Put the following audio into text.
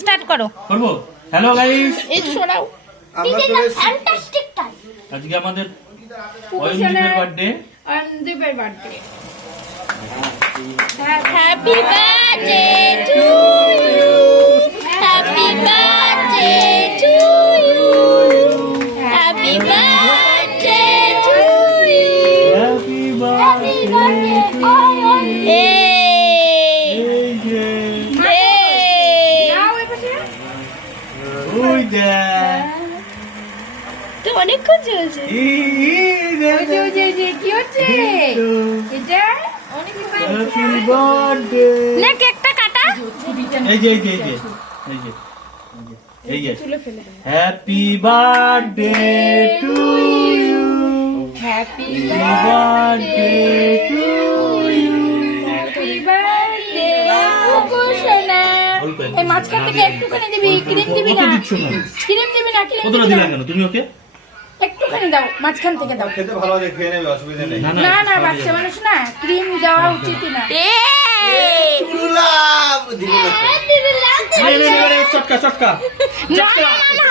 Start করো। করবো। Hello guys, এই ছড়াও ফ্যান্টাস্টিক টাইম। আজকে আমাদের অয়নদীপের বার্থডে। অয়নদীপের birthday. Happy birthday to you, happy birthday to you, happy birthday to you, happy happy birthday Ayan. নাও এপাশে। তো অনেকক্ষণ চলছে। ওই যে কি হচ্ছে এটা? অনেক না কেকটা কাটা। তুলে ফেলে। Happy birthday to you, happy birthday to you. Happy birthday কুকুশনা। এই মাঝখান থেকে একটুখানি দিবি, ক্রিম দিবি না। ক্রিম দিবি না, ক্রিম কতটা দিলা কেন তুমি ওকে? একটুখানি দাও, মাঝখান থেকে দাও। খেতে ভালো আছে, খেয়ে নেবে, অসুবিধা নেই। না না বাচ্চা মানুষ না, ক্রিম দেওয়া উচিত না। চুরুলাম দিবি না তো। চটকা চটকা না না না